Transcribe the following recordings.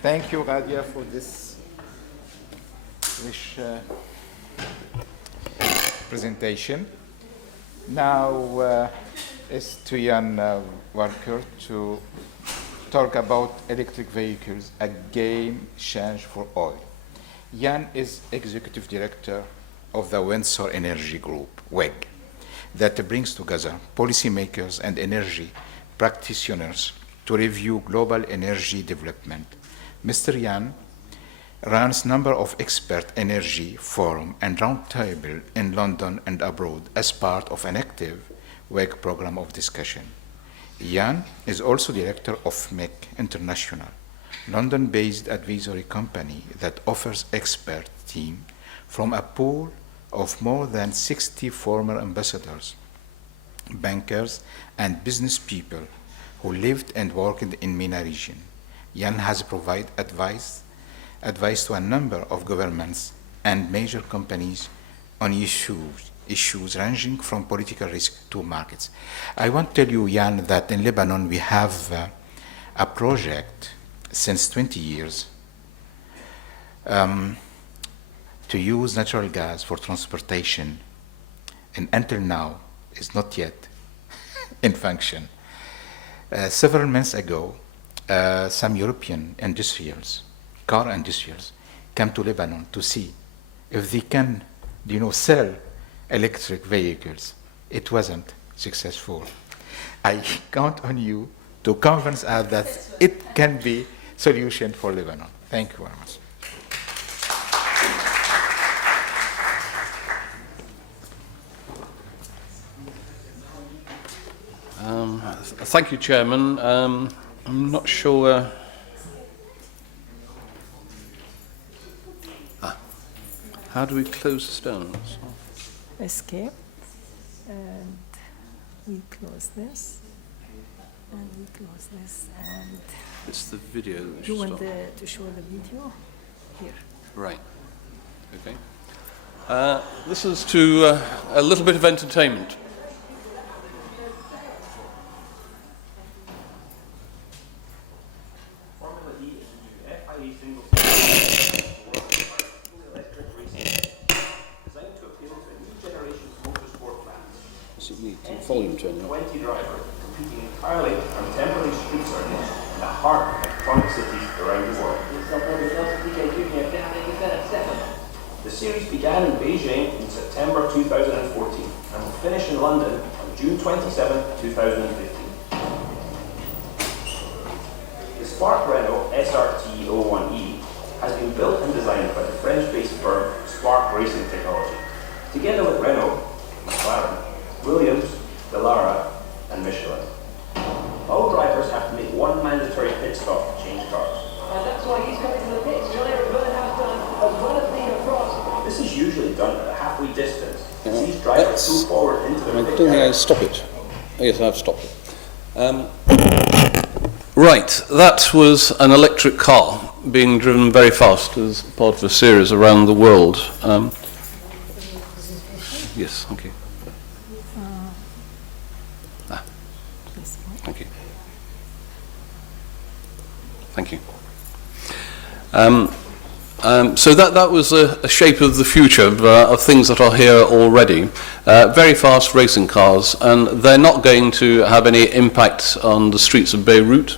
Thank you, Radia, for this rich presentation. Now it's to Jan Walker to talk about electric vehicles, a game change for all. Jan is Executive Director of the Windsor Energy Group, WEG, that brings together policymakers and energy practitioners to review global energy development. Mr. Jan runs a number of expert energy forum and roundtable in London and abroad as part of an active WEG program of discussion. Jan is also director of MEC International, London-based advisory company that offers expert team from a pool of more than 60 former ambassadors, bankers, and business people who lived and worked in MENA region. Jan has provided advice to a number of governments and major companies on issues ranging from political risk to markets. I want to tell you, Jan, that in Lebanon we have a project since 20 years to use natural gas for transportation, and until now is not yet in function. Several months ago, some European industrials, car industrials, came to Lebanon to see if they can, sell electric vehicles. It wasn't successful. I count on you to convince us that it can be a solution for Lebanon. Thank you very much. Thank you, Chairman. I'm not sure. How do we close the stones? Escape, and we close this, and we close this, and It's the video. you want to show the video here. Right. Okay. This is to a little bit of entertainment. Volume turn up. 20 drivers competing entirely on temporary street circuits in the heart of iconic cities around the world. The series began in Beijing in September 2014 and will finish in London on June 27, 2015. The Spark Renault SRT-01E has been built and designed by the French-based firm Spark Racing Technology, together with Renault, McLaren, Williams, Dallara, and Michelin. All drivers have to make one mandatory pit stop to change cars. And that's why he's coming to the pits. John-Eric Byrne has done as well as being across. This is usually done at a halfway distance. These drivers move forward into the I pit. don't think I stop it. Yes, I've stopped it. Right, that was an electric car being driven very fast as part of a series around the world. Yes, okay. Thank you. Thank you. So that was a shape of the future of things that are here already. Very fast racing cars, and they're not going to have any impact on the streets of Beirut,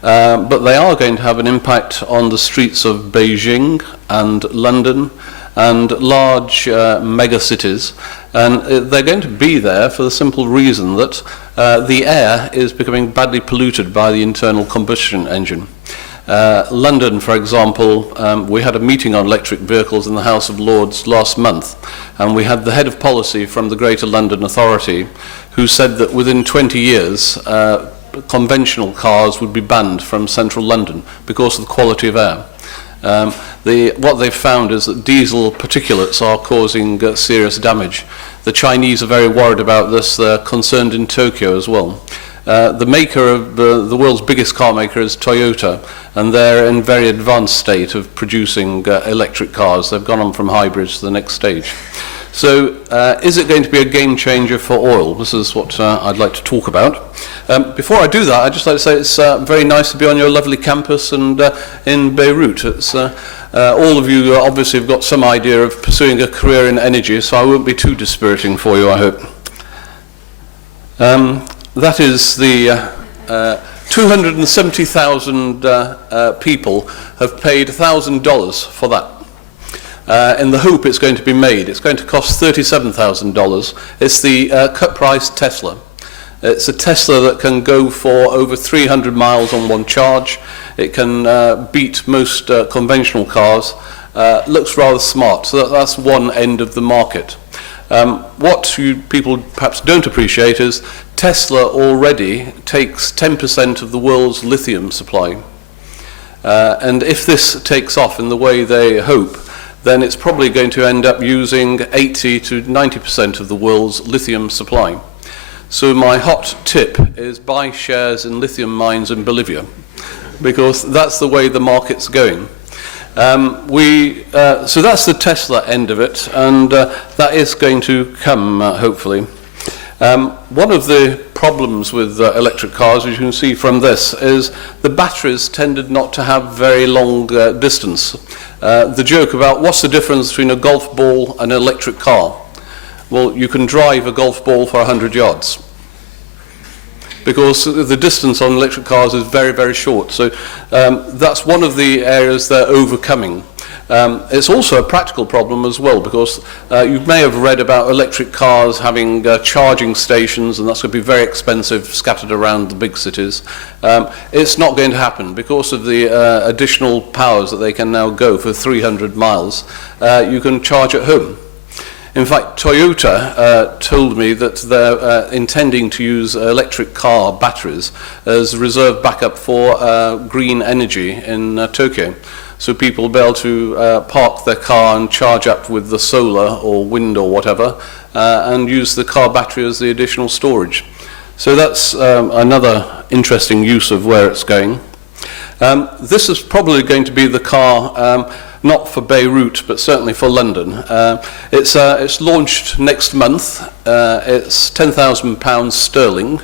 but they are going to have an impact on the streets of Beijing and London and large mega cities. And they're going to be there for the simple reason that the air is becoming badly polluted by the internal combustion engine. London, for example, we had a meeting on electric vehicles in the House of Lords last month, and we had the head of policy from the Greater London Authority who said that within 20 years conventional cars would be banned from central London because of the quality of air. What they've found is that diesel particulates are causing serious damage. The Chinese are very worried about this. They're concerned in Tokyo as well. The maker of the world's biggest car maker is Toyota, and they're in very advanced state of producing electric cars. They've gone on from hybrids to the next stage. So is it going to be a game changer for oil? This is what I'd like to talk about. Before I do that, I'd just like to say it's very nice to be on your lovely campus and in Beirut. It's, all of you obviously have got some idea of pursuing a career in energy, so I won't be too dispiriting for you, I hope. That is the 270,000 people have paid $1,000 for that. In the hope it's going to be made. It's going to cost $37,000. It's the cut price Tesla. It's a Tesla that can go for over 300 miles on one charge. It can beat most conventional cars. Looks rather smart. So that's one end of the market. What you people perhaps don't appreciate is Tesla already takes 10% of the world's lithium supply. And if this takes off in the way they hope, then it's probably going to end up using 80 to 90% of the world's lithium supply. So my hot tip is buy shares in lithium mines in Bolivia, because that's the way the market's going. So that's the Tesla end of it, and that is going to come, hopefully. One of the problems with electric cars, as you can see from this, is the batteries tended not to have very long distance. The joke about what's the difference between a golf ball and an electric car? Well, you can drive a golf ball for 100 yards. Because the distance on electric cars is very, very short. So that's one of the areas they're overcoming. It's also a practical problem as well, because you may have read about electric cars having charging stations, and that's going to be very expensive, scattered around the big cities. It's not going to happen because of the additional powers that they can now go for 300 miles. You can charge at home. In fact, Toyota told me that they're intending to use electric car batteries as reserve backup for green energy in Tokyo. So people will be able to park their car and charge up with the solar or wind or whatever, and use the car battery as the additional storage. So that's another interesting use of where it's going. This is probably going to be the car, not for Beirut, but certainly for London. It's launched next month. It's £10,000 sterling,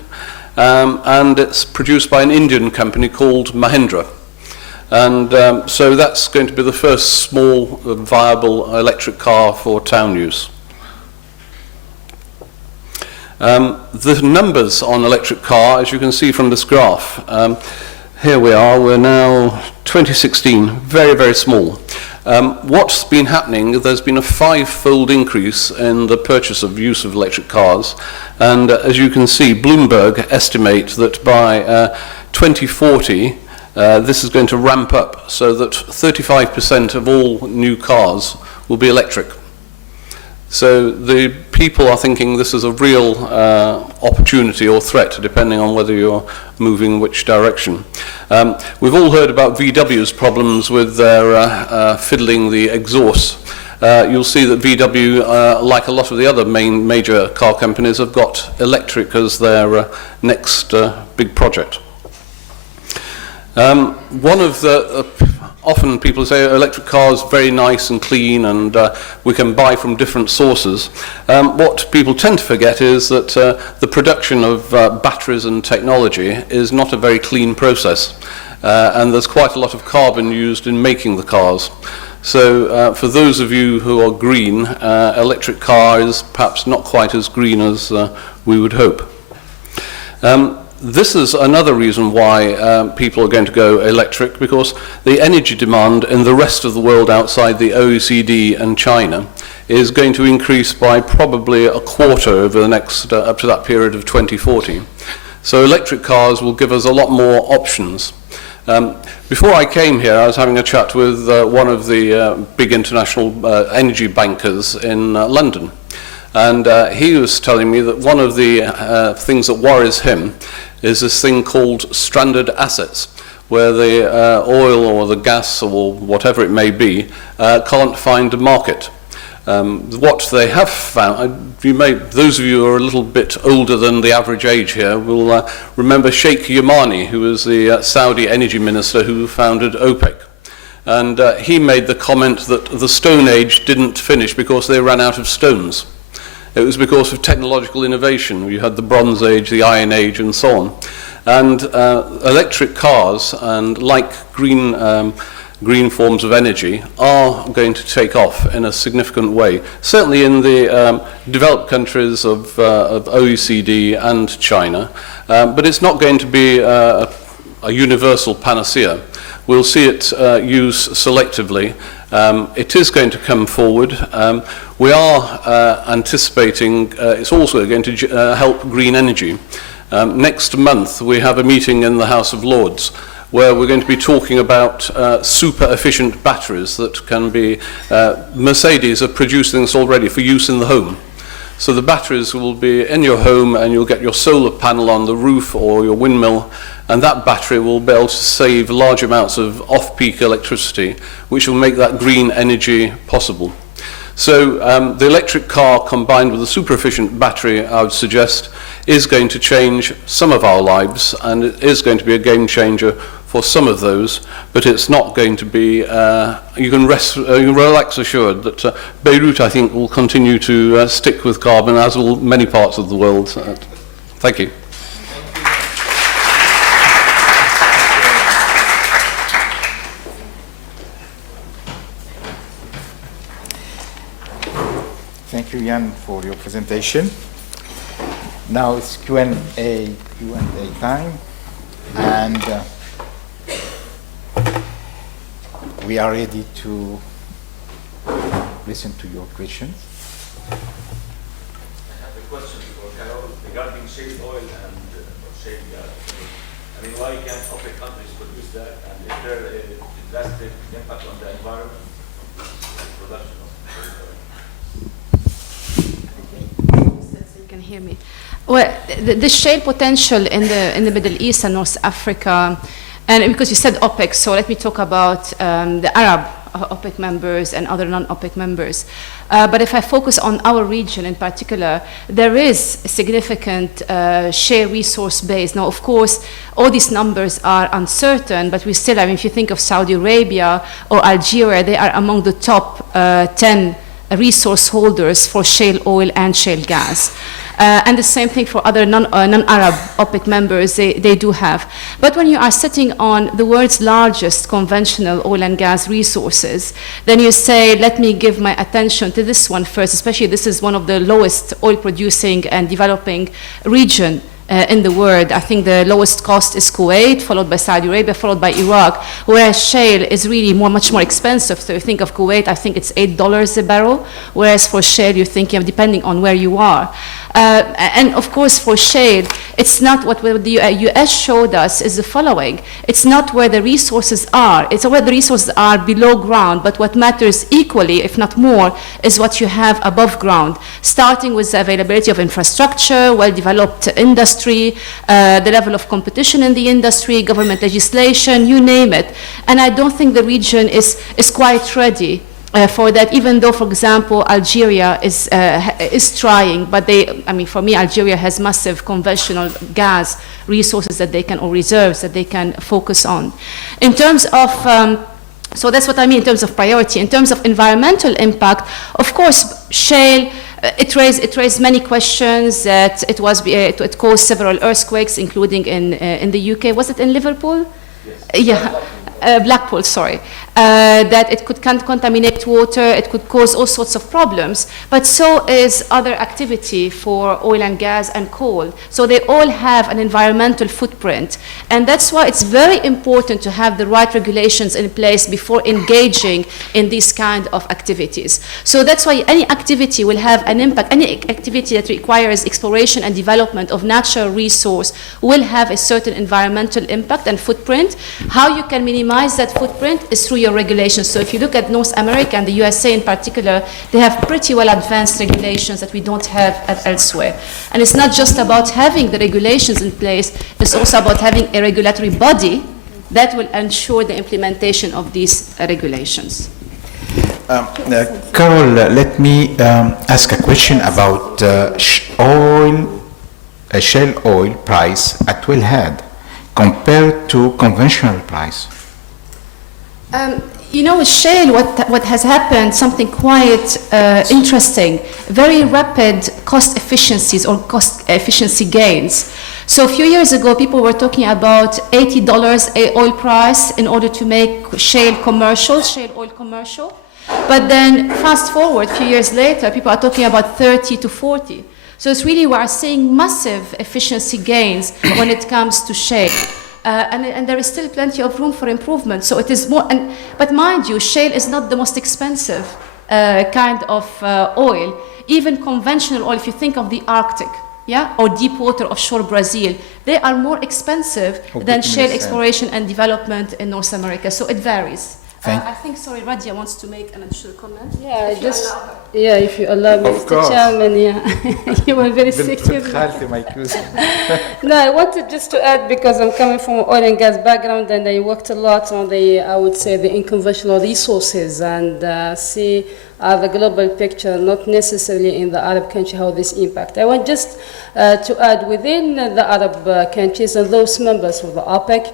and it's produced by an Indian company called Mahindra. And so that's going to be the first small, viable electric car for town use. The numbers on electric car, as you can see from this graph, here we are, we're now 2016, very, very small. What's been happening, there's been a 5-fold increase in the purchase of use of electric cars. And as you can see, Bloomberg estimate that by 2040, this is going to ramp up so that 35% of all new cars will be electric. So the people are thinking this is a real opportunity or threat, depending on whether you're moving which direction. We've all heard about VW's problems with their fiddling the exhaust. You'll see that VW, like a lot of the other major car companies, have got electric as their next big project. One of the often people say electric cars very nice and clean, and we can buy from different sources. What people tend to forget is that the production of batteries and technology is not a very clean process, and there's quite a lot of carbon used in making the cars. So for those of you who are green, electric car is perhaps not quite as green as we would hope. This is another reason why people are going to go electric, because the energy demand in the rest of the world outside the OECD and China is going to increase by probably a quarter over the next, up to that period of 2040. So electric cars will give us a lot more options. Before I came here, I was having a chat with one of the big international energy bankers in London. And he was telling me that one of the things that worries him is this thing called stranded assets, where the oil or the gas or whatever it may be can't find a market. What they have found, those of you who are a little bit older than the average age here will remember Sheikh Yamani, who was the Saudi energy minister who founded OPEC. And he made the comment that the Stone Age didn't finish because they ran out of stones. It was because of technological innovation. You had the Bronze Age, the Iron Age, and so on. And electric cars, and like green forms of energy, are going to take off in a significant way. Certainly in the developed countries of OECD and China, but it's not going to be a universal panacea. We'll see it used selectively. It is going to come forward. We are anticipating it's also going to help green energy. Next month we have a meeting in the House of Lords where we're going to be talking about super efficient batteries that can be, Mercedes are producing this already for use in the home. So the batteries will be in your home and you'll get your solar panel on the roof or your windmill, and that battery will be able to save large amounts of off-peak electricity, which will make that green energy possible. So the electric car combined with a super efficient battery, I would suggest, is going to change some of our lives, and it is going to be a game changer for some of those, but it's not going to be, you can relax assured that Beirut, I think, will continue to stick with carbon, as will many parts of the world. Thank you. Thank you, Jan, for your presentation. Now it's Q&A time, and we are ready to listen to your questions. I have a question for Carol regarding shale oil and shale gas. I mean, why can't OPEC countries produce that, and is there a drastic impact on the environment and production of shale oil? You can hear me. Well, the shale potential in the Middle East and North Africa, and because you said OPEC, so let me talk about the Arab OPEC members and other non-OPEC members. But if I focus on our region in particular, there is a significant shale resource base. Now, of course, all these numbers are uncertain, but we still, I mean, if you think of Saudi Arabia or Algeria, they are among the top 10 resource holders for shale oil and shale gas. And the same thing for other non-Arab OPEC members, they do have. But when you are sitting on the world's largest conventional oil and gas resources, then you say, let me give my attention to this one first, especially this is one of the lowest oil producing and developing region in the world. I think the lowest cost is Kuwait, followed by Saudi Arabia, followed by Iraq, whereas shale is really much more expensive. So you think of Kuwait, I think it's $8 a barrel, whereas for shale you think, depending on where you are. And of course for shale, it's not what the US showed us is the following. It's not where the resources are, it's where the resources are below ground, but what matters equally, if not more, is what you have above ground, starting with the availability of infrastructure, well-developed industry, the level of competition in the industry, government legislation, you name it. And I don't think the region is quite ready for that, even though, for example, Algeria is trying, but for me, Algeria has massive conventional gas resources that they can, or reserves that they can focus on. In terms of, so that's what I mean in terms of priority. In terms of environmental impact, of course, shale, it raised many questions. That it caused several earthquakes, including in the UK. Was it in Liverpool? Yes. Yeah. Blackpool, sorry. That it could contaminate water, it could cause all sorts of problems, but so is other activity for oil and gas and coal. So they all have an environmental footprint. And that's why it's very important to have the right regulations in place before engaging in these kind of activities. So that's why any activity will have an impact. Any activity that requires exploration and development of natural resource will have a certain environmental impact and footprint. How you can minimize that footprint is through your regulations. So if you look at North America and the USA in particular, they have pretty well advanced regulations that we don't have elsewhere. And it's not just about having the regulations in place, it's also about having a regulatory body that will ensure the implementation of these regulations. Carol, let me ask a question about shale oil price at wellhead compared to conventional price. You know, with shale, what has happened, something quite interesting, very rapid cost efficiencies or cost efficiency gains. So a few years ago, people were talking about $80 a oil price in order to make shale oil commercial. But then fast forward a few years later, people are talking about 30 to 40. So it's really, we are seeing massive efficiency gains when it comes to shale. And there is still plenty of room for improvement. So it is more, but mind you, shale is not the most expensive kind of oil. Even conventional oil, if you think of the Arctic, yeah, or deep water offshore Brazil, they are more expensive than shale exploration and development in North America. So it varies. I think, sorry, Radia wants to make an additional comment. Yeah, if you allow me, Mr. Chairman, you were very secure. No, I wanted just to add, because I'm coming from an oil and gas background, and I worked a lot on the unconventional resources, and see the global picture, not necessarily in the Arab country, how this impact. I want just to add, within the Arab countries and those members of the OPEC,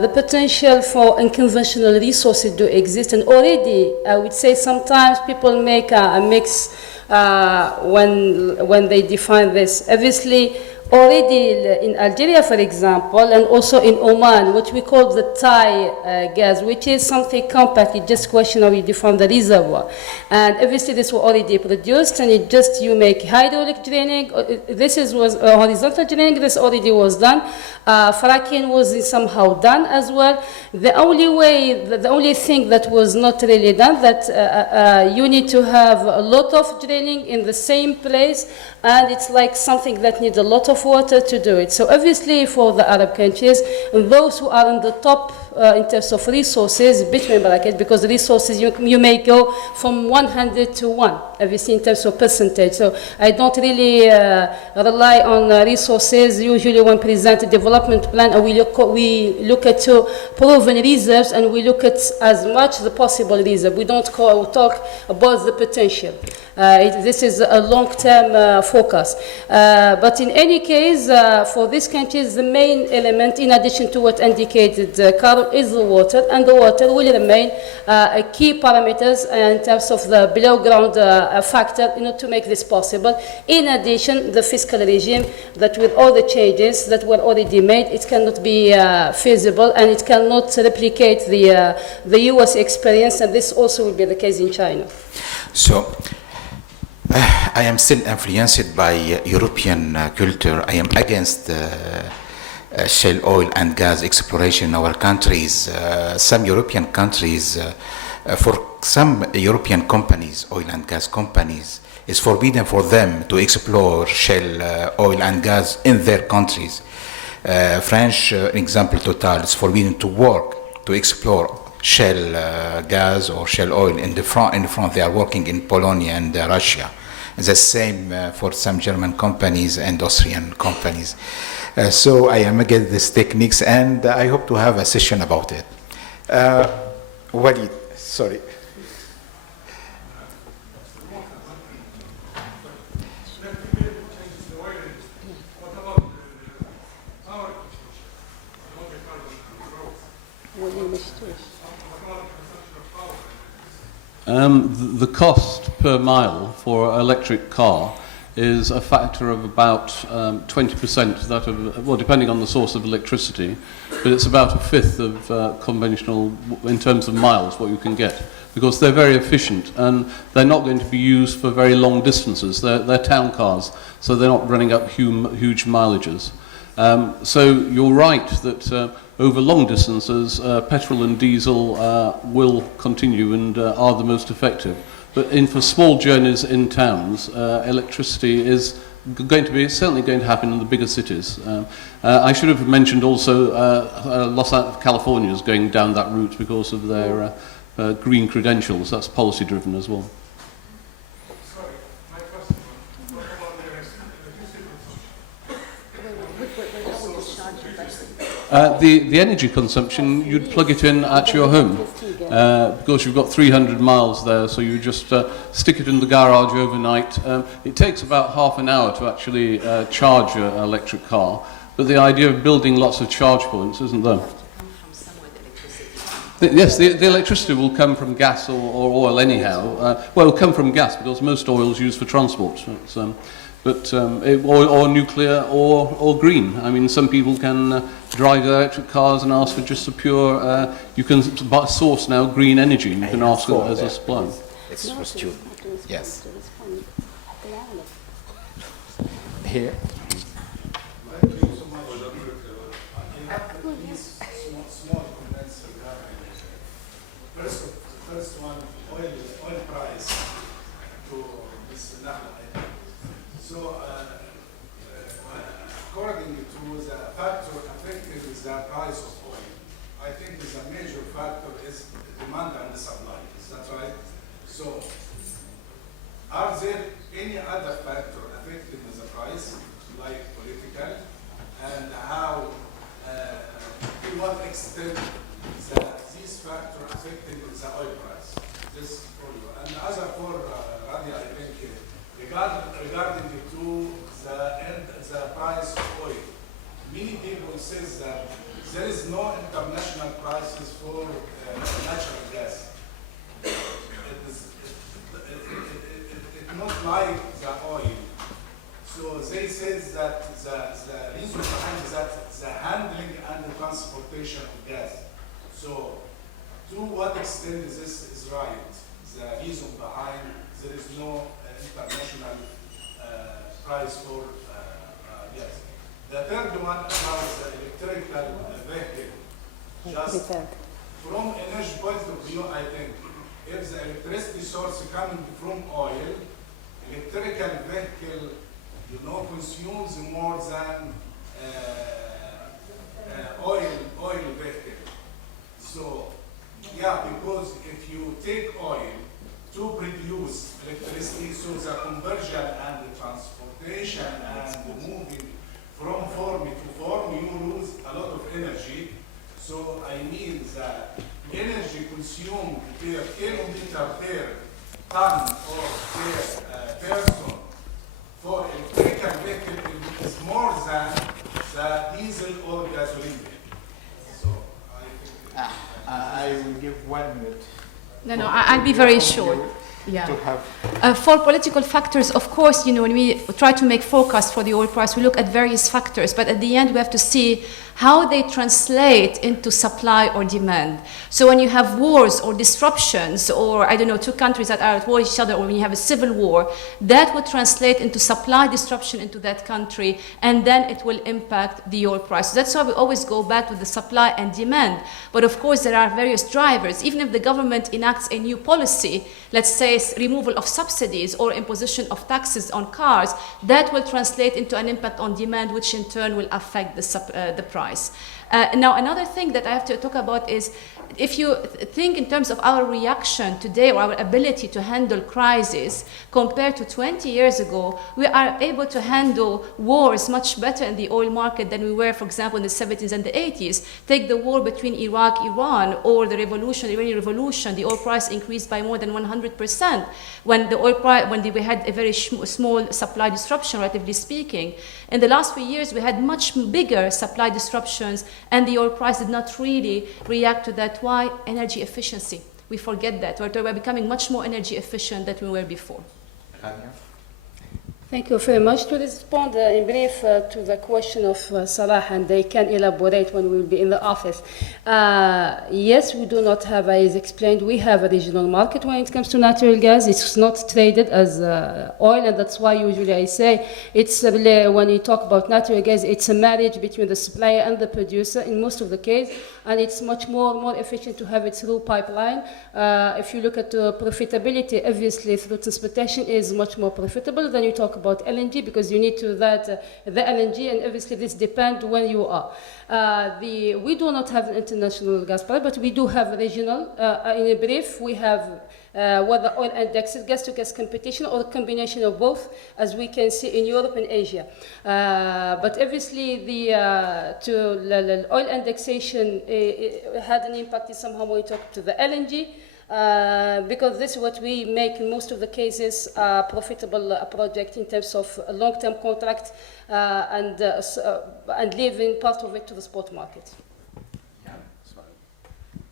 the potential for unconventional resources do exist, and already I would say sometimes people make a mix when they define this. Obviously, already in Algeria, for example, and also in Oman, what we call the Thai gas, which is something compact, it's just question how you define the reservoir. And obviously this was already produced, and it just, you make hydraulic draining. This was horizontal draining, this already was done. Fracking was somehow done as well. The only thing that was not really done, that you need to have a lot of drilling in the same place, and it's like something that needs a lot of water to do it. So obviously for the Arab countries, those who are on the top in terms of resources, between brackets, because the resources you may go from 100 to 1, obviously in terms of percentage. So I don't really rely on resources. Usually when present a development plan, we look at proven reserves, and we look at as much the possible reserve. We don't talk about the potential. This is a long-term focus. But in any case, for these countries, the main element, in addition to what indicated Carol, is the water, and the water will remain a key parameters in terms of the below-ground factor in order to make this possible. In addition, the fiscal regime, that with all the changes that were already made, it cannot be feasible, and it cannot replicate the US experience, and this also will be the case in China. So, I am still influenced by European culture. I am against shale oil and gas exploration in our countries. Some European countries, for some European companies, oil and gas companies, it's forbidden for them to explore shale oil and gas in their countries. French, example, Total, is forbidden to work to explore shale gas or shale oil in France. They are working in Poland and Russia. The same for some German companies and Austrian companies. So I am against these techniques, and I hope to have a session about it. Walid, sorry. The cost per mile for an electric car is a factor of about 20% that of, well, depending on the source of electricity, but it's about a fifth of conventional, in terms of miles, what you can get, because they're very efficient, and they're not going to be used for very long distances. They're town cars, so they're not running up huge mileages. So you're right that over long distances, petrol and diesel will continue and are the most effective. But for small journeys in towns, electricity is going to be, certainly going to happen in the bigger cities. I should have mentioned also Los Angeles, California is going down that route because of their green credentials. That's policy driven as well. The energy consumption, you'd plug it in at your home because you've got 300 miles there, so you just stick it in the garage overnight. It takes about half an hour to actually charge your electric car, but the idea of building lots of charge points, isn't there? Yes, the electricity will come from gas or oil anyhow. Well, it'll come from gas because most oil is used for transport. Or nuclear or green. I mean, some people can drive electric cars and ask for just a pure. You can source now green energy, and you can ask it as a supply. It's for students. Yes. Here. Thank you so much. I have these small comments regarding first one, oil price to Ms. Nahla. So, according to the factor affecting the price of oil, I think the major factor is demand and the supply. Is that right? So, are there any other factor affecting the price, like political, and how, to what extent these factors affecting the oil price? This for you. And the other for Radia, I think, regarding the price of oil. Many people say that there is no international prices for natural gas. It's not like the oil. So they say that the reason behind that the handling and the transportation of gas. So to what extent this is right? The reason behind there is no international price for gas. The third one about the electrical vehicle. Just from energy point of view, I think if the electricity source coming from oil, electrical vehicle, consumes more than oil vehicle. So, yeah, because if you take oil to produce electricity, so the conversion and the transportation and the moving from form to form, you lose a lot of energy. So I mean the energy consumed per kilometer per ton or per person for electrical vehicle is more than the diesel or gasoline vehicle. So I will give 1 minute. No, I'll be very short. Yeah. For political factors, of course, when we try to make forecasts for the oil price, we look at various factors, but at the end we have to see how they translate into supply or demand. So when you have wars or disruptions, or I don't know, two countries that are at war with each other, or when you have a civil war, that would translate into supply disruption into that country, and then it will impact the oil price. So that's why we always go back to the supply and demand. But of course, there are various drivers. Even if the government enacts a new policy, let's say removal of subsidies or imposition of taxes on cars, that will translate into an impact on demand, which in turn will affect the price. Now, another thing that I have to talk about is, if you think in terms of our reaction today or our ability to handle crises compared to 20 years ago, we are able to handle wars much better in the oil market than we were, for example, in the 70s and the 80s. Take the war between Iraq, Iran, or the revolution, the Iranian revolution. The oil price increased by more than 100% when we had a very small supply disruption, relatively speaking. In the last few years, we had much bigger supply disruptions, and the oil price did not really react to that. Why? Energy efficiency. We forget that. We're becoming much more energy efficient than we were before. Thank you very much. To respond in brief to the question of Salah, and they can elaborate when we will be in the office. Yes, we do not have, as explained, we have a regional market when it comes to natural gas. It's not traded as oil, and that's why usually I say it's when you talk about natural gas, it's a marriage between the supplier and the producer in most of the case, and it's much more efficient to have it through pipeline. If you look at the profitability, obviously through transportation is much more profitable than you talk about LNG, because you need to the LNG, and obviously this depends when you are. We do not have an international gas price, but we do have regional. In a brief, we have whether oil index, gas to gas competition, or a combination of both, as we can see in Europe and Asia. But obviously the oil indexation had an impact in somehow when we talk to the LNG. Because this is what we make in most of the cases profitable project in terms of a long-term contract and leaving part of it to the spot market.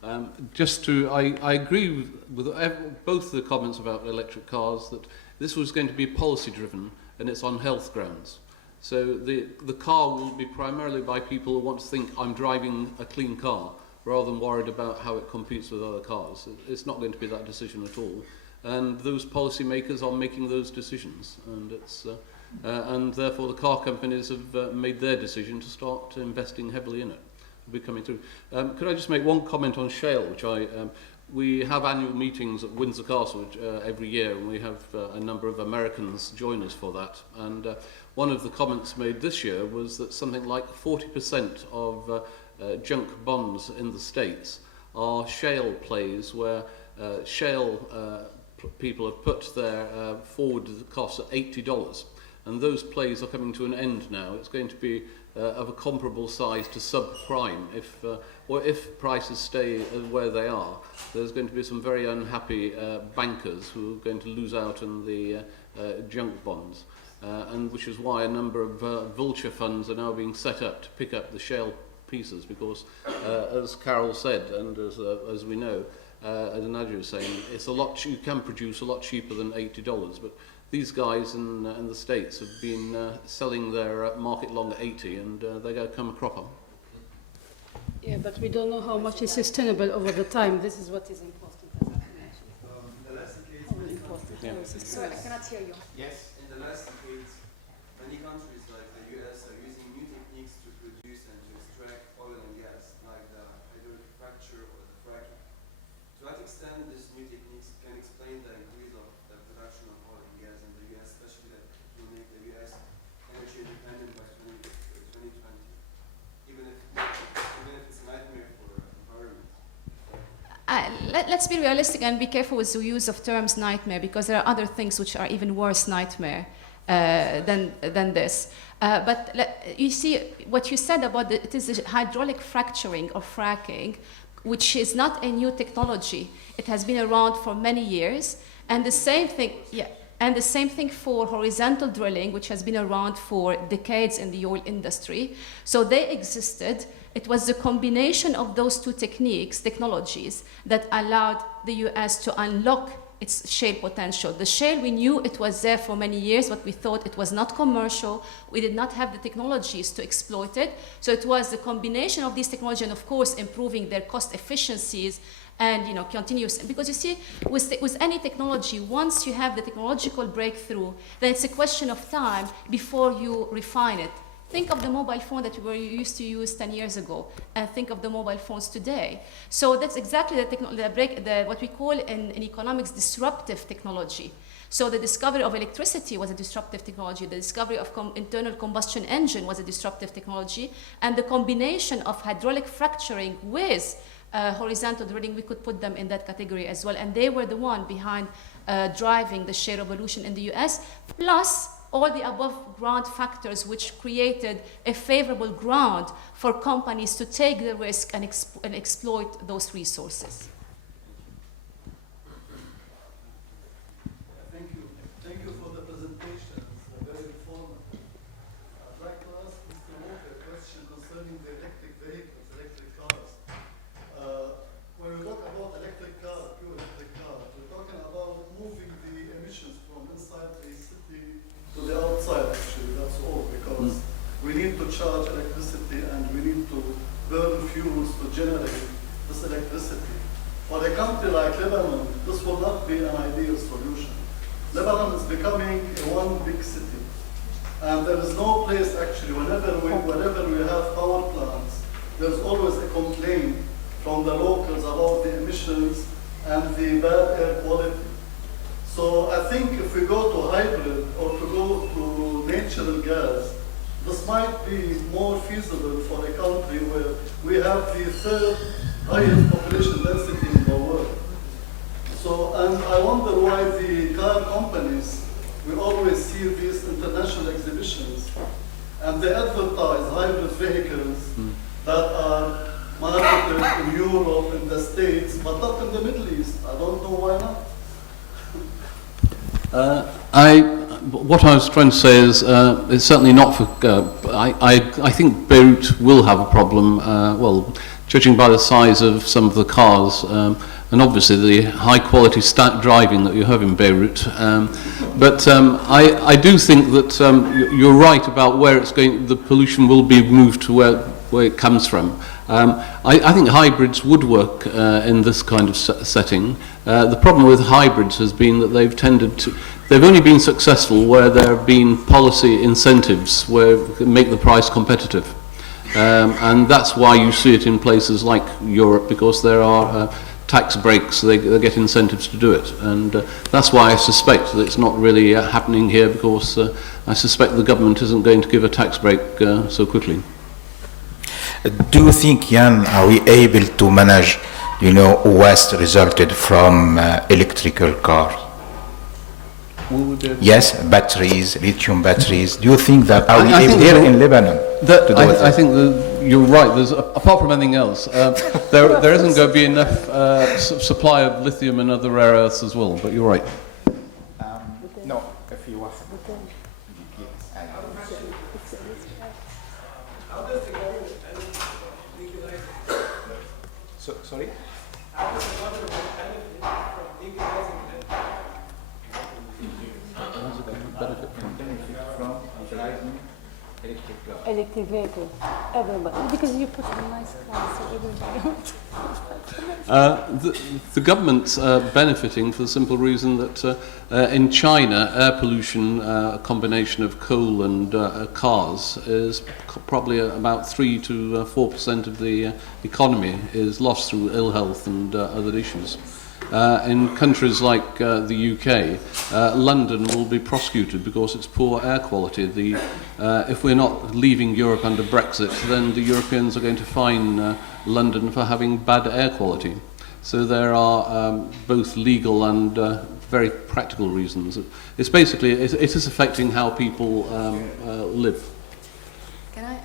I agree with both the comments about electric cars, that this was going to be policy driven and it's on health grounds. So the car will be primarily by people who want to think, I'm driving a clean car, rather than worried about how it competes with other cars. It's not going to be that decision at all. And those policymakers are making those decisions. And therefore the car companies have made their decision to start investing heavily in it. It'll be coming through. Could I just make one comment on shale, which we have annual meetings at Windsor Castle every year, and we have a number of Americans join us for that. And one of the comments made this year was that something like 40% of junk bonds in the States are shale plays where shale people have put their forward costs at $80. And those plays are coming to an end now. It's going to be of a comparable size to subprime. If prices stay where they are, there's going to be some very unhappy bankers who are going to lose out on the junk bonds. And which is why a number of vulture funds are now being set up to pick up the shale pieces, because as Carol said, and as we know, as Nadia was saying, it's you can produce a lot cheaper than $80, but these guys in the States have been selling their market long at 80, and they're going to come a cropper. Yeah, but we don't know how much is sustainable over the time. This is what is important. Sorry, I cannot hear you. Yes. In the last decades, many countries like the US are using new techniques to produce and to extract oil and gas, like the hydraulic fracture or the fracking. To what extent these new techniques can explain the increase of the production of oil and gas in the US, especially that will make the US energy independent by 2020, even if it's a nightmare for the environment? Let's be realistic and be careful with the use of terms nightmare, because there are other things which are even worse nightmare than this. But you see, what you said about it is hydraulic fracturing or fracking, which is not a new technology. It has been around for many years, and the same thing, and the same thing for horizontal drilling, which has been around for decades in the oil industry. So they existed. It was the combination of those two technologies, that allowed the US to unlock its shale potential. The shale, we knew it was there for many years, but we thought it was not commercial. We did not have the technologies to exploit it. So it was the combination of these technologies and, of course, improving their cost efficiencies and continuous. Because you see, with any technology, once you have the technological breakthrough, then it's a question of time before you refine it. Think of the mobile phone that we used to use 10 years ago, and think of the mobile phones today. So that's exactly what we call in economics disruptive technology. So the discovery of electricity was a disruptive technology. The discovery of internal combustion engine was a disruptive technology. And the combination of hydraulic fracturing with horizontal drilling, we could put them in that category as well. And they were the one behind driving the shale revolution in the US, plus all the above ground factors which created a favorable ground for companies to take the risk and exploit those resources. Thank you. Thank you for the presentation. It's very informative. I'd like to ask Mr. Walker a question concerning the electric vehicles, electric cars. When we talk about electric car, pure electric car, we're talking about moving the emissions from inside the city to the outside, actually, that's all, because we need to charge electricity and we need to burn fuels to generate this electricity. For a country like Lebanon, this will not be an ideal solution. Lebanon is becoming one big city, and there is no place, actually, whenever we have power plants, there's always a complaint from the locals about the emissions and the bad air quality. So I think if we go to hybrid or to go to natural gas, this might be more feasible for a country where we have the third highest population density in the world. So, and I wonder why the car companies, we always see these international exhibitions, and they advertise hybrid vehicles that are marketed in Europe, in the States, but not in the Middle East. I don't know why not. what I was trying to say is it's certainly not for... I think Beirut will have a problem, well, judging by the size of some of the cars, and obviously the high-quality driving that you have in Beirut. But I do think that you're right about where it's going. The pollution will be moved to where it comes from. I think hybrids would work in this kind of setting. The problem with hybrids has been that they've only been successful where there have been policy incentives where make the price competitive. And that's why you see it in places like Europe, because there are tax breaks, they get incentives to do it. And that's why I suspect that it's not really happening here, because I suspect the government isn't going to give a tax break so quickly. Do you think, Jan, are we able to manage, waste resulted from electrical cars? Yes, batteries, lithium batteries. Do you think that are we able here in Lebanon to do it? I think you're right. There's, apart from anything else, there isn't going to be enough supply of lithium and other rare earths as well. But you're right. No, if you want. Sorry? Electric vehicle, everybody, because you put a nice car, so everybody. The government's benefiting for the simple reason that in China, air pollution, a combination of coal and cars, is probably about 3 to 4% of the economy is lost through ill health and other issues. In countries like the UK, London will be prosecuted because it's poor air quality. If we're not leaving Europe under Brexit, then the Europeans are going to fine London for having bad air quality. So there are both legal and very practical reasons. It's basically, it is affecting how people live. Can I?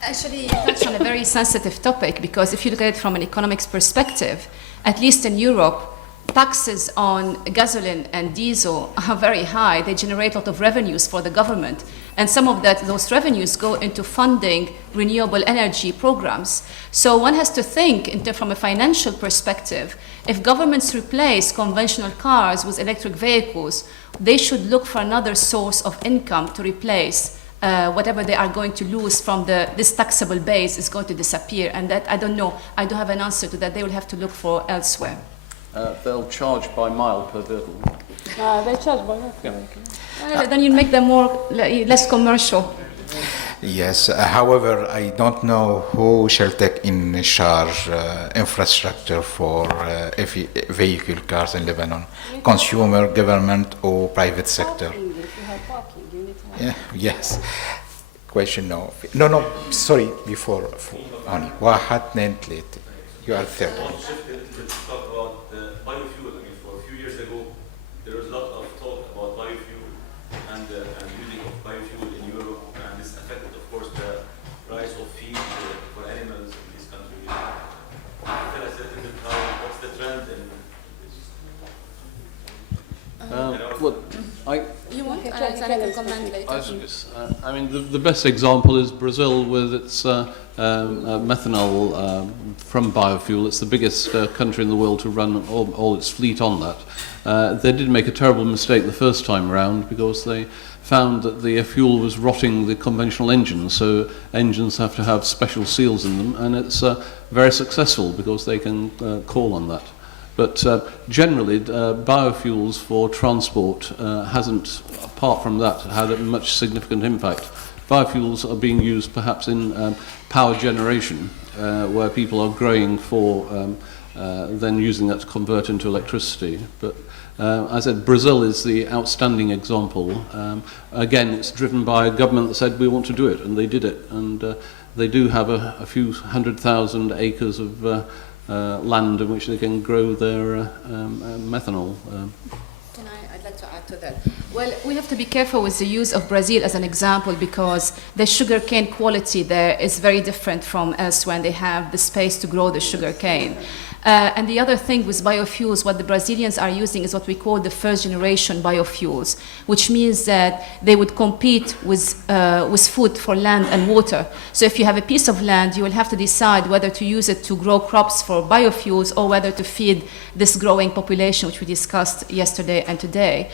Actually, you touched on a very sensitive topic, because if you look at it from an economics perspective, at least in Europe, taxes on gasoline and diesel are very high. They generate a lot of revenues for the government. And some of those revenues go into funding renewable energy programs. So one has to think from a financial perspective, if governments replace conventional cars with electric vehicles, they should look for another source of income to replace whatever they are going to lose from this taxable base is going to disappear. And that, I don't know, I don't have an answer to that. They will have to look for elsewhere. They'll charge by mile per vehicle. They charge by mile. Yeah. Then you make them less commercial. Yes, however, I don't know who shall take in charge infrastructure for vehicle cars in Lebanon, consumer, government, or private sector. Yeah, yes. Question no. No, sorry, before Ani. واحد اثنين ثلاثة. You are third. Let's talk about biofuel. I mean, for a few years ago, there was a lot of talk about biofuel and using of biofuel in Europe, and this affected, of course, the price of feed for animals in this country. Tell us a little bit what's the trend in this? You want? I can comment later. I mean, the best example is Brazil with its methanol from biofuel. It's the biggest country in the world to run all its fleet on that. They did make a terrible mistake the first time around, because they found that the fuel was rotting the conventional engines, so engines have to have special seals in them, and it's very successful because they can call on that. But generally, biofuels for transport hasn't, apart from that, had a much significant impact. Biofuels are being used perhaps in power generation, where people are growing for then using that to convert into electricity. But as I said, Brazil is the outstanding example. Again, it's driven by a government that said we want to do it, and they did it. And they do have a few 100,000 acres of land in which they can grow their methanol. I'd like to add to that. Well, we have to be careful with the use of Brazil as an example, because the sugarcane quality there is very different from elsewhere, and they have the space to grow the sugarcane. And the other thing with biofuels, what the Brazilians are using is what we call the first generation biofuels, which means that they would compete with food for land and water. So if you have a piece of land, you will have to decide whether to use it to grow crops for biofuels or whether to feed this growing population, which we discussed yesterday and today.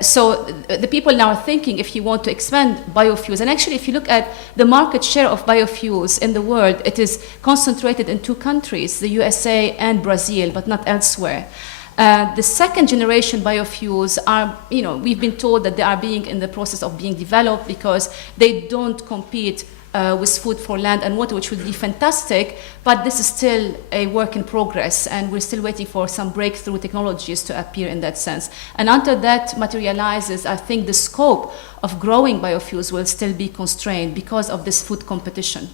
So the people now are thinking if you want to expand biofuels, and actually if you look at the market share of biofuels in the world, it is concentrated in 2 countries, the USA and Brazil, but not elsewhere. The second generation biofuels are, we've been told that they are being in the process of being developed because they don't compete with food for land and water, which would be fantastic, but this is still a work in progress, and we're still waiting for some breakthrough technologies to appear in that sense. And until that materializes, I think the scope of growing biofuels will still be constrained because of this food competition.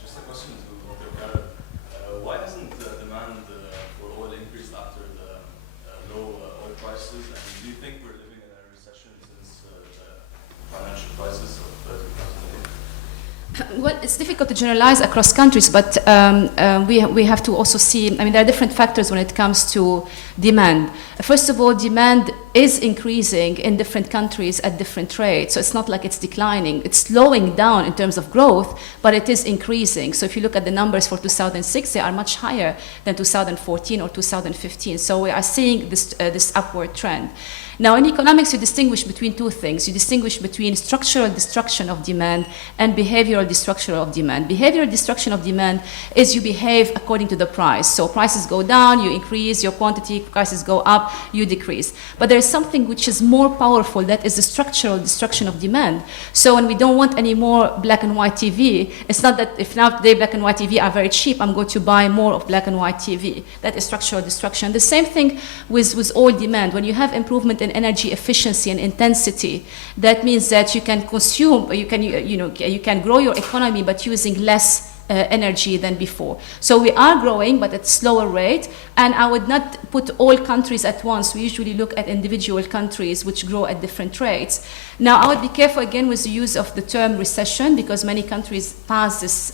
Just a question to Dr. Garrett. Why hasn't the demand for oil increased after the low oil prices? And do you think we're living in a recession since the financial crisis of 2008? Well, it's difficult to generalize across countries, but we have to also see, there are different factors when it comes to demand. First of all, demand is increasing in different countries at different rates. So it's not like it's declining. It's slowing down in terms of growth, but it is increasing. So if you look at the numbers for 2006, they are much higher than 2014 or 2015. So we are seeing this upward trend. Now, in economics, you distinguish between 2 things. You distinguish between structural destruction of demand and behavioral destruction of demand. Behavioral destruction of demand is you behave according to the price. So prices go down, you increase your quantity, prices go up, you decrease. But there is something which is more powerful, that is the structural destruction of demand. So when we don't want any more black and white TV, it's not that if now today black and white TV are very cheap, I'm going to buy more of black and white TV. That is structural destruction. The same thing with oil demand. When you have improvement in energy efficiency and intensity, that means that you can consume, you can grow your economy, but using less energy than before. So we are growing, but at a slower rate, and I would not put all countries at once. We usually look at individual countries which grow at different rates. Now, I would be careful again with the use of the term recession, because many countries pass this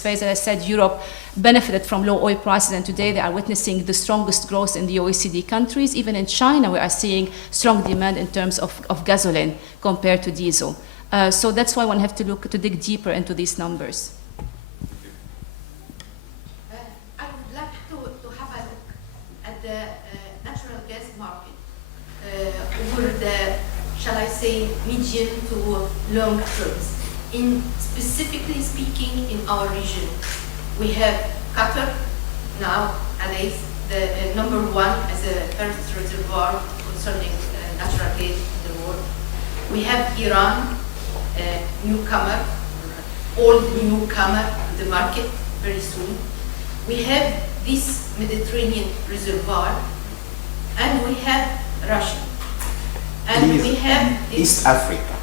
phase. As I said, Europe benefited from low oil prices, and today they are witnessing the strongest growth in the OECD countries. Even in China, we are seeing strong demand in terms of gasoline compared to diesel. So that's why one has to dig deeper into these numbers. I would like to have a look at the natural gas market over the, shall I say, medium to long terms. Specifically speaking, in our region, we have Qatar nowadays, the number 1 as a first reservoir concerning natural gas in the world. We have Iran, newcomer, old newcomer to the market very soon. We have this Mediterranean reservoir, and we have Russia, and Please, we have East Africa.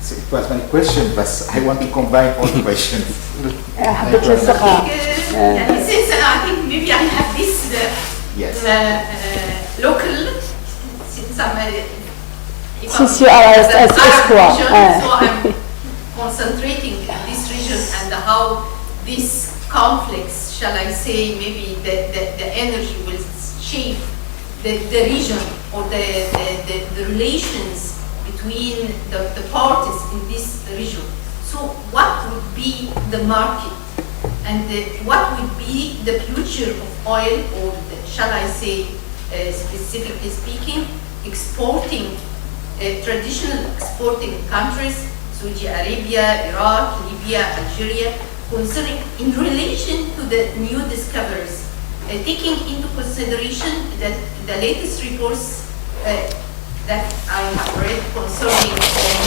So it was my question, but I want to combine all the questions. since I think maybe I have this local, since Since you are as ESCWA. So I'm concentrating this region and how these conflicts, shall I say, maybe the energy will shape the region or the relations between the parties in this region. So what would be the market, and what would be the future of oil, or shall I say, specifically speaking, exporting, traditional exporting countries, Saudi Arabia, Iraq, Libya, Algeria, concerning in relation to the new discoveries, taking into consideration that the latest reports that I have read concerning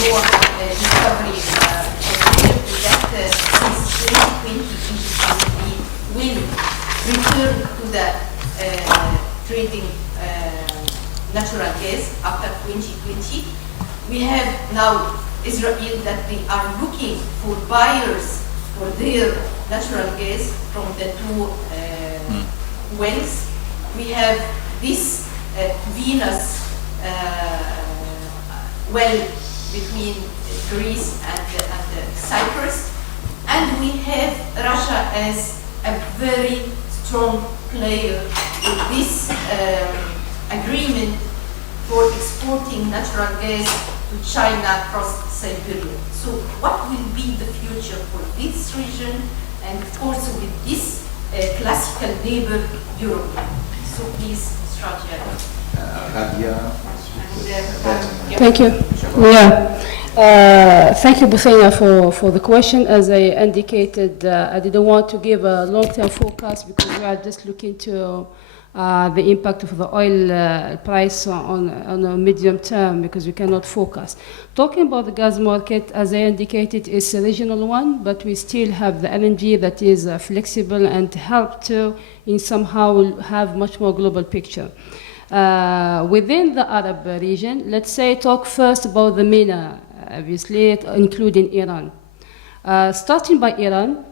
more discovery that since 2020 we will return to the trading natural gas after 2020. We have now Israel that they are looking for buyers for their natural gas from the 2 wells. We have this Venus well between Greece and Cyprus, And we have Russia as a very strong player in this agreement for exporting natural gas to China across Siberia. So what will be the future for this region and of course with this classical neighbor, Europe? So please, Stratia. Thank you. Yeah. Thank you, Buthina, for the question. As I indicated, I didn't want to give a long-term forecast because we are just looking to the impact of the oil price on a medium term because we cannot forecast. Talking about the gas market, as I indicated, it's a regional one, but we still have the LNG that is flexible and help to in somehow have much more global picture. Within the Arab region, let's say talk first about the MENA, obviously including Iran. Starting by Iran,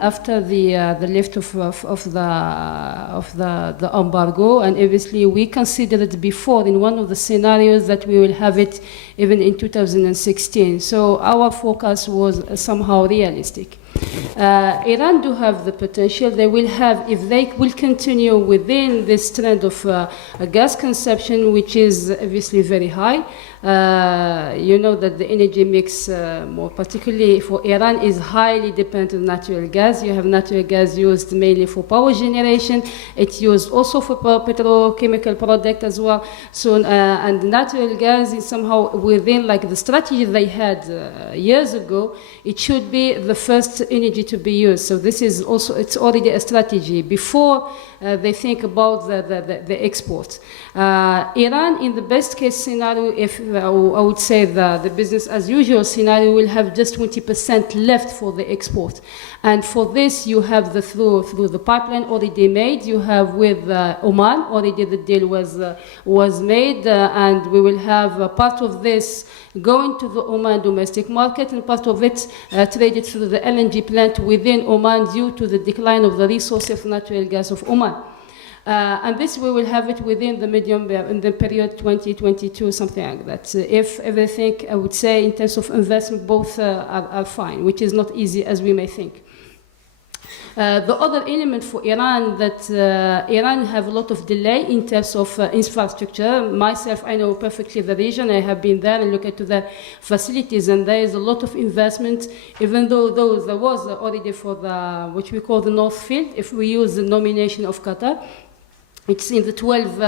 after the lift of the embargo, and obviously we considered before in one of the scenarios that we will have it even in 2016. So our forecast was somehow realistic. Iran do have the potential. They will have, if they will continue within this trend of gas consumption, which is obviously very high. You know that the energy mix, more particularly for Iran, is highly dependent on natural gas. You have natural gas used mainly for power generation. It's used also for petrochemical product as well. So, and natural gas is somehow within like the strategy they had years ago. It should be the first energy to be used. So this is also, it's already a strategy before they think about the export. Iran, in the best case scenario, if I would say the business as usual scenario, will have just 20% left for the export. And for this, you have the through the pipeline already made. You have with Oman, already the deal was made, and we will have part of this going to the Oman domestic market and part of it traded through the LNG plant within Oman due to the decline of the resource of natural gas of Oman. And this we will have it within the medium, in the period 2022, something like that. If everything, I would say, in terms of investment, both are fine, which is not easy as we may think. The other element for Iran that Iran have a lot of delay in terms of infrastructure. Myself, I know perfectly the region. I have been there and looked at the facilities, and there is a lot of investment. Even though there was already for the which we call the North Field, if we use the nomination of Qatar, it's in the 12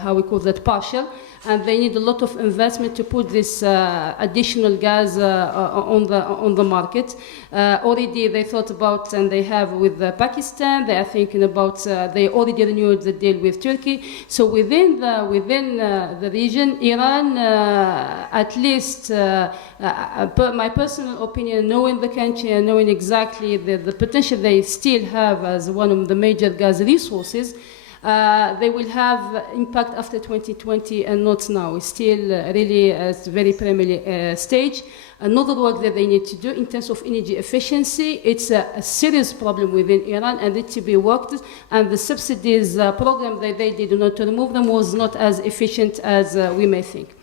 how we call that partial. And they need a lot of investment to put this additional gas on the market. Already they thought about, and they have with Pakistan. They are thinking about. They already renewed the deal with Turkey. So within the region, Iran, at least my personal opinion, knowing the country and knowing exactly the potential they still have as one of the major gas resources. They will have impact after 2020 and not now. It's still really at a very primary stage. Another work that they need to do in terms of energy efficiency, it's a serious problem within Iran and it to be worked. And the subsidies program that they did not to remove them was not as efficient as we may think.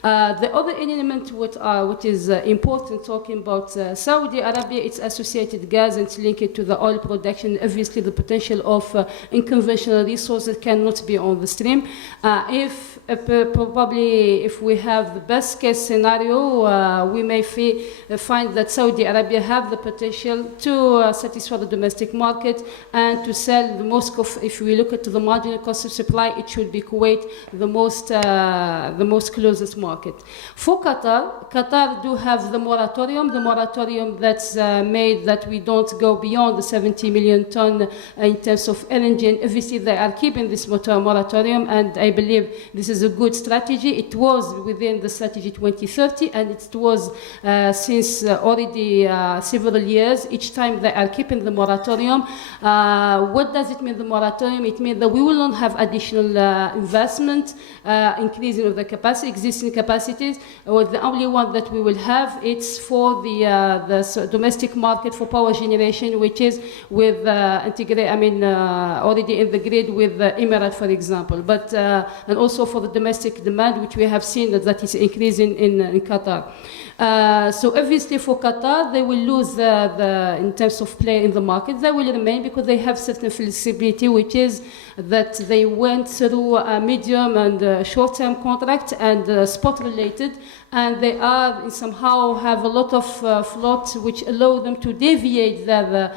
The other element which is important, talking about Saudi Arabia, it's associated gas and to link it to the oil production. Obviously, the potential of unconventional resources cannot be on the stream. Probably if we have the best case scenario, we may find that Saudi Arabia have the potential to satisfy the domestic market and to sell the most of, if we look at the marginal cost of supply, it should be Kuwait, the most closest market. For Qatar do have the moratorium that's made that we don't go beyond the 70 million ton in terms of LNG, and obviously they are keeping this moratorium, and I believe this is a good strategy. It was within the strategy 2030, and it was since already several years. Each time they are keeping the moratorium. What does it mean, the moratorium? It means that we will not have additional investment, increasing of the capacity, existing capacities. The only one that we will have, it's for the domestic market for power generation, which is with already in the grid with Emirate, for example. But and also for the domestic demand, which we have seen that is increasing in Qatar. So obviously for Qatar, they will lose in terms of play in the market. They will remain because they have certain flexibility, which is that they went through a medium and short-term contract and spot-related, and they are somehow have a lot of float which allow them to deviate the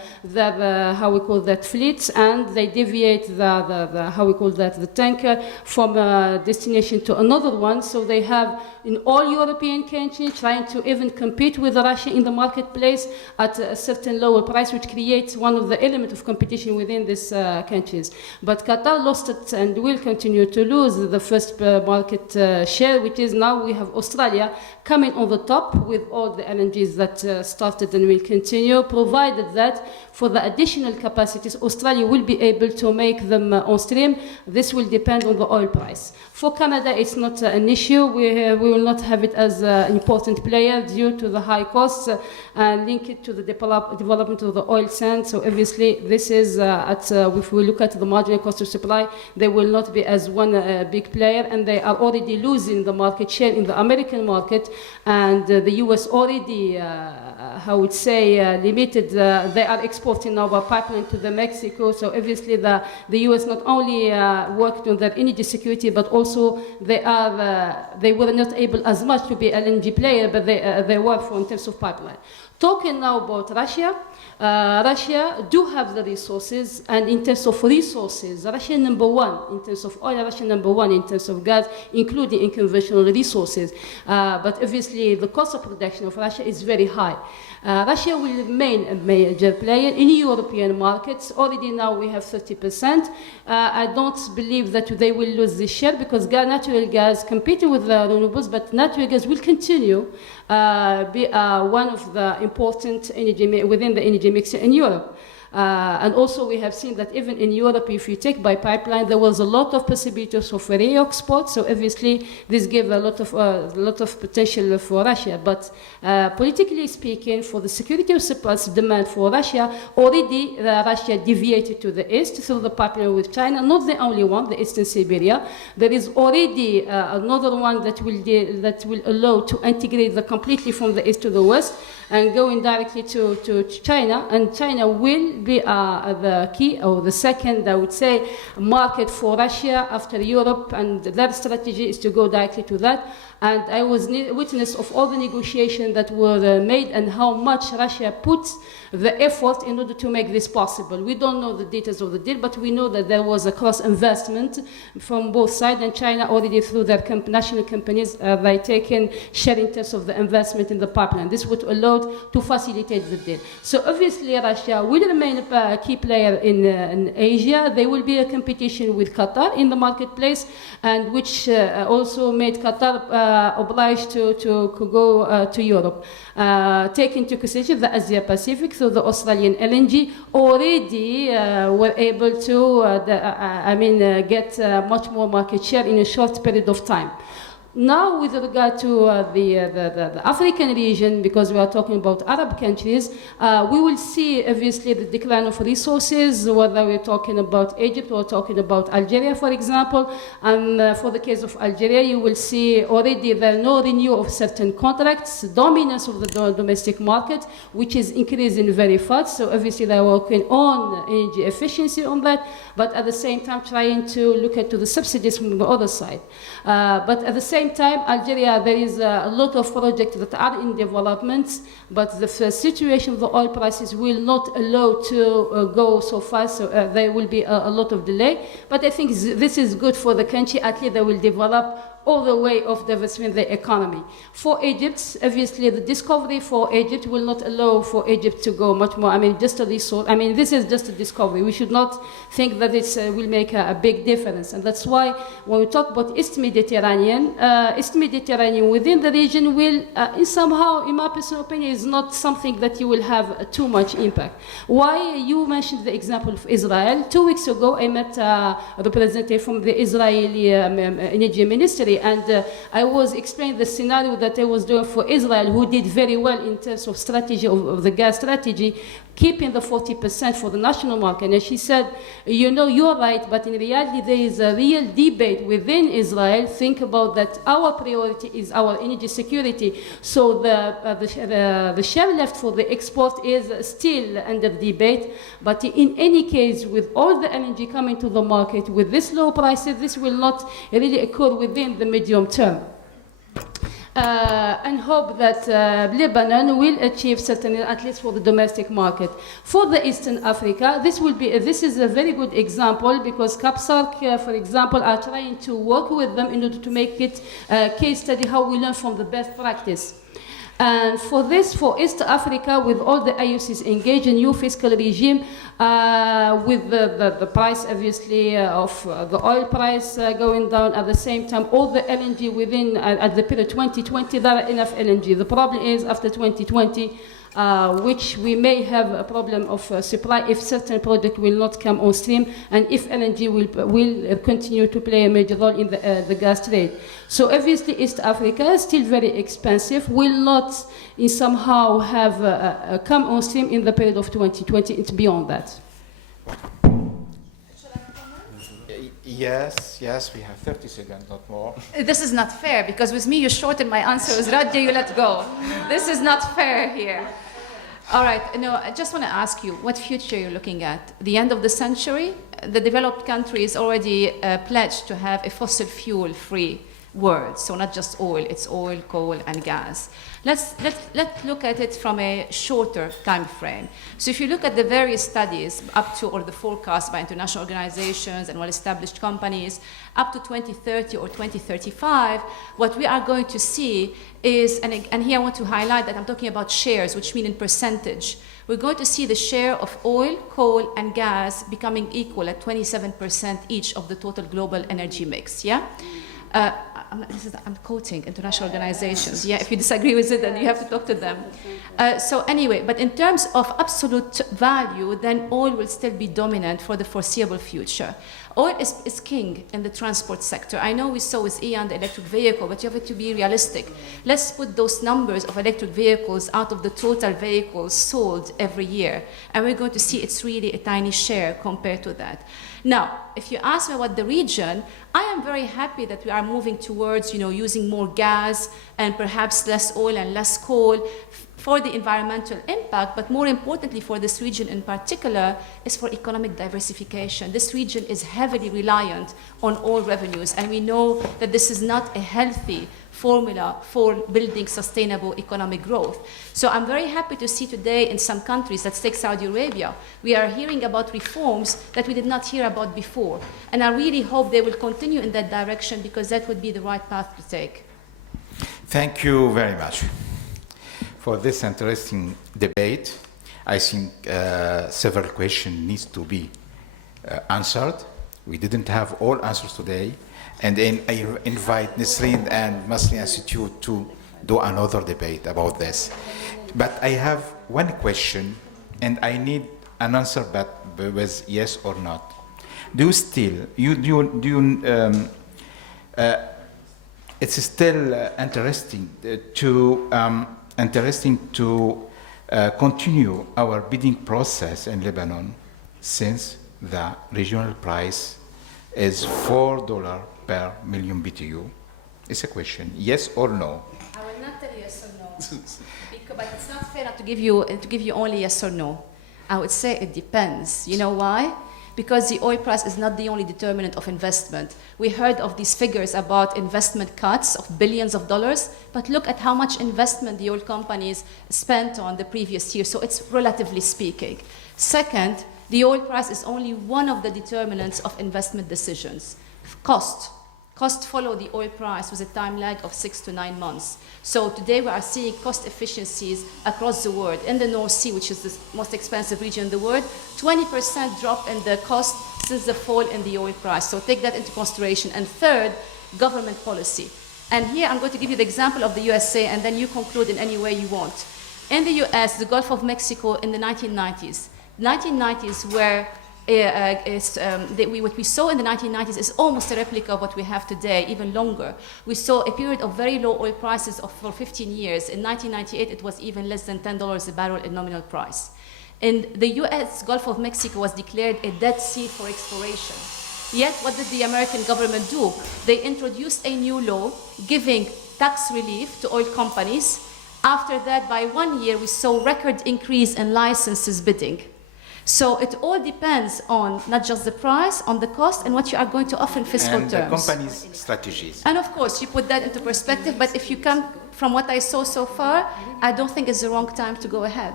how we call that fleets, and they deviate the how we call that the tanker from a destination to another one. So they have in all European countries trying to even compete with Russia in the marketplace at a certain lower price, which creates one of the elements of competition within these countries. But Qatar lost it and will continue to lose the first market share, which is now we have Australia coming on the top with all the LNGs that started and will continue, provided that for the additional capacities, Australia will be able to make them on stream. This will depend on the oil price. For Canada, it's not an issue. We will not have it as an important player due to the high costs and link it to the development of the oil sands. So obviously, this is, if we look at the marginal cost of supply, they will not be as one big player, and they are already losing the market share in the American market, and the US already, how would say, limited, they are exporting now by pipeline to the Mexico. So obviously the US not only worked on their energy security, but also they were not able as much to be LNG player, but they were in terms of pipeline. Talking now about Russia, Russia do have the resources, and in terms of resources, Russia number one in terms of oil, Russia number one in terms of gas, including in conventional resources. But obviously the cost of production of Russia is very high. Russia will remain a major player in European markets. Already now we have 30%. I don't believe that they will lose this share because natural gas competing with the renewables, but natural gas will continue be one of the important energy within the energy mix in Europe. And also we have seen that even in Europe, if you take by pipeline, there was a lot of possibilities for re-export. So obviously this gave a lot of potential for Russia. But politically speaking, for the security of supply demand for Russia, already Russia deviated to the east through the pipeline with China. Not the only one, the Eastern Siberia. There is already another one that will allow to integrate completely from the east to the west and going directly to China. And China will be the key, or the second, I would say, market for Russia after Europe, and their strategy is to go directly to that. And I was witness of all the negotiations that were made and how much Russia puts the effort in order to make this possible. We don't know the details of the deal, but we know that there was a cross-investment from both sides, and China already through their national companies, they taken share in terms of the investment in the pipeline. This would allow to facilitate the deal. So obviously Russia will remain a key player in Asia. They will be a competition with Qatar in the marketplace, and which also made Qatar obliged to go to Europe. Take into consideration the Asia Pacific, so the Australian LNG already were able to get much more market share in a short period of time. Now, with regard to the African region, because we are talking about Arab countries, we will see obviously the decline of resources, whether we're talking about Egypt or talking about Algeria, for example. And for the case of Algeria, you will see already there no renewal of certain contracts, dominance of the domestic market, which is increasing very fast. So obviously they're working on energy efficiency on that, but at the same time trying to look at the subsidies from the other side. But at the same time, Algeria, there is a lot of projects that are in development, but the situation of the oil prices will not allow to go so fast, so there will be a lot of delay. But I think this is good for the country. At least they will develop all the way of diversifying the economy. For Egypt, obviously the discovery for Egypt will not allow for Egypt to go much more. Just a resource. This is just a discovery. We should not think that it will make a big difference. And that's why when we talk about East Mediterranean within the region will, somehow, in my personal opinion, is not something that you will have too much impact. Why? You mentioned the example of Israel. 2 weeks ago, I met a representative from the Israeli energy ministry, recently, and I was explaining the scenario that I was doing for Israel, who did very well in terms of strategy, of the gas strategy, keeping the 40% for the national market. And she said, you know, you're right, but in reality there is a real debate within Israel. Think about that our priority is our energy security. So the share left for the export is still under debate. But in any case, with all the energy coming to the market, with this low prices, this will not really occur within the medium term. And hope that Lebanon will achieve certain, at least for the domestic market. For the Eastern Africa, this is a very good example, because CAPSARC, for example, are trying to work with them in order to make it a case study how we learn from the best practice. And for this, for East Africa, with all the IOCs engaged in new fiscal regime, with the price, obviously, of the oil price going down at the same time, all the LNG within, at the period 2020, there are enough LNG. The problem is after 2020, which we may have a problem of supply if certain product will not come on stream, and if LNG will continue to play a major role in the gas trade. So obviously East Africa is still very expensive, will not in somehow have come on stream in the period of 2020. It's beyond that. Yes, we have 30 seconds, not more. This is not fair, because with me you shorten my answer. With Radia you let go. This is not fair here. All right, no, I just want to ask you, what future you're looking at? The end of the century? The developed countries already pledged to have a fossil fuel-free world, so not just oil, it's oil, coal, and gas. Let's look at it from a shorter time frame. So if you look at the various studies up to, or the forecasts by international organizations and well-established companies, up to 2030 or 2035, what we are going to see is, and here I want to highlight that I'm talking about shares, which mean in percentage. We're going to see the share of oil, coal, and gas becoming equal at 27% each of the total global energy mix, yeah? I'm quoting international organizations. Yeah, if you disagree with it, then you have to talk to them. So anyway, but in terms of absolute value, then oil will still be dominant for the foreseeable future. Oil is king in the transport sector. I know we saw with Ian the electric vehicle, but you have to be realistic. Let's put those numbers of electric vehicles out of the total vehicles sold every year, and we're going to see it's really a tiny share compared to that. Now, if you ask me about the region, I am very happy that we are moving towards, using more gas and perhaps less oil and less coal for the environmental impact, but more importantly for this region in particular is for economic diversification. This region is heavily reliant on oil revenues, and we know that this is not a healthy formula for building sustainable economic growth. So I'm very happy to see today in some countries, let's take Saudi Arabia, we are hearing about reforms that we did not hear about before. And I really hope they will continue in that direction, because that would be the right path to take. Thank you very much for this interesting debate. I think several questions need to be answered. We didn't have all answers today. And then I invite Nisreen and Masri Institute to do another debate about this. But I have one question, and I need an answer, but with yes or not. Do you still, it's still interesting to continue our bidding process in Lebanon, since the regional price is $4 per million BTU? It's a question, yes or no? I will not tell you yes or no, but it's not fair to give you only yes or no. I would say it depends. You know why? Because the oil price is not the only determinant of investment. We heard of these figures about investment cuts of billions of dollars, but look at how much investment the oil companies spent on the previous year, so it's relatively speaking. Second, the oil price is only one of the determinants of investment decisions. Cost follow the oil price with a time lag of 6 to 9 months. So today we are seeing cost efficiencies across the world. In the North Sea, which is the most expensive region in the world, 20% drop in the cost since the fall in the oil price. So take that into consideration. And third, government policy. And here I'm going to give you the example of the USA, and then you conclude in any way you want. In the US, the Gulf of Mexico in the 1990s were what we saw in the 1990s is almost a replica of what we have today, even longer. We saw a period of very low oil prices for 15 years. In 1998, it was even less than $10 a barrel in nominal price. In the US, Gulf of Mexico was declared a dead sea for exploration. Yet, what did the American government do? They introduced a new law giving tax relief to oil companies. After that, by 1 year, we saw record increase in licenses bidding. So it all depends on not just the price, on the cost, and what you are going to offer in fiscal and terms. the company's strategies. And of course, you put that into perspective, but if you come from what I saw so far, I don't think it's the wrong time to go ahead.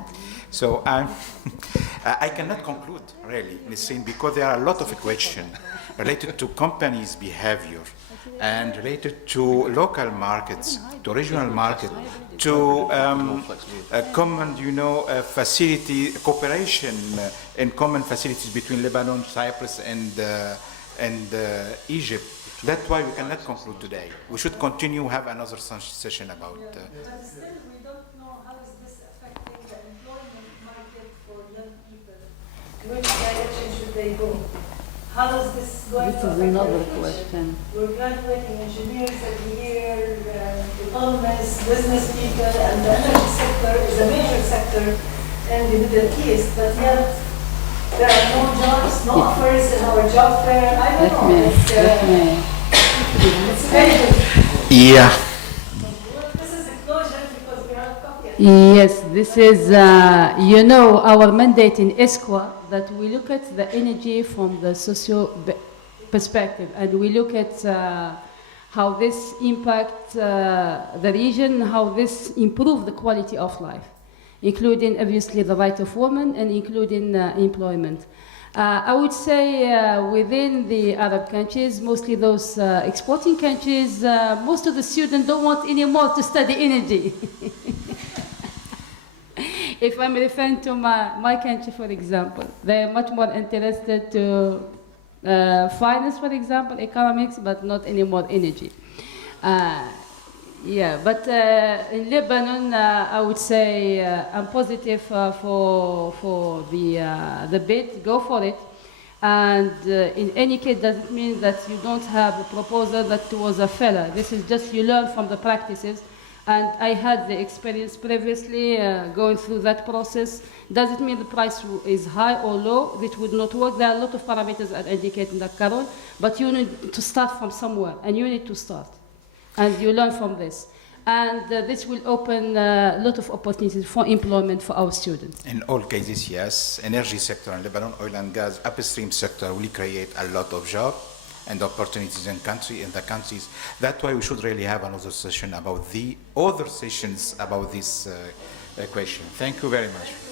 So I cannot conclude, really, Nisreen, because there are a lot of questions related to companies' behavior and related to local markets, to regional market, to a common, facility, cooperation in common facilities between Lebanon, Cyprus, and Egypt. That's why we cannot conclude today. We should continue, have another session about. But still, we don't know how is this affecting the employment market for young people. Which direction should they go? How is this going to affect another their future? question. We're graduating engineers every year, economists, business people, and the energy sector is a major sector in the Middle East, but yet there are no jobs, no offers in our job fair. I don't know. It's very good. Yeah. This is a closure because we have copy. Yes, this is, our mandate in ESCWA, that we look at the energy from the socio perspective, and we look at how this impacts the region, how this improves the quality of life, including obviously the right of women and including employment. I would say within the Arab countries, mostly those exporting countries, most of the students don't want anymore to study energy. If I'm referring to my country, for example, they're much more interested to finance, for example, economics, but not anymore energy. But in Lebanon, I would say I'm positive for the bid. Go for it. And in any case, doesn't mean that you don't have a proposal that was a failure. This is just you learn from the practices. And I had the experience previously going through that process. Does it mean the price is high or low? It would not work. There are a lot of parameters that indicate in that, Carol. But you need to start from somewhere, and you need to start. And you learn from this. And this will open a lot of opportunities for employment for our students. In all cases, yes. Energy sector in Lebanon, oil and gas, upstream sector will create a lot of jobs and opportunities in the countries. That's why we should really have another session about the other sessions about this question. Thank you very much.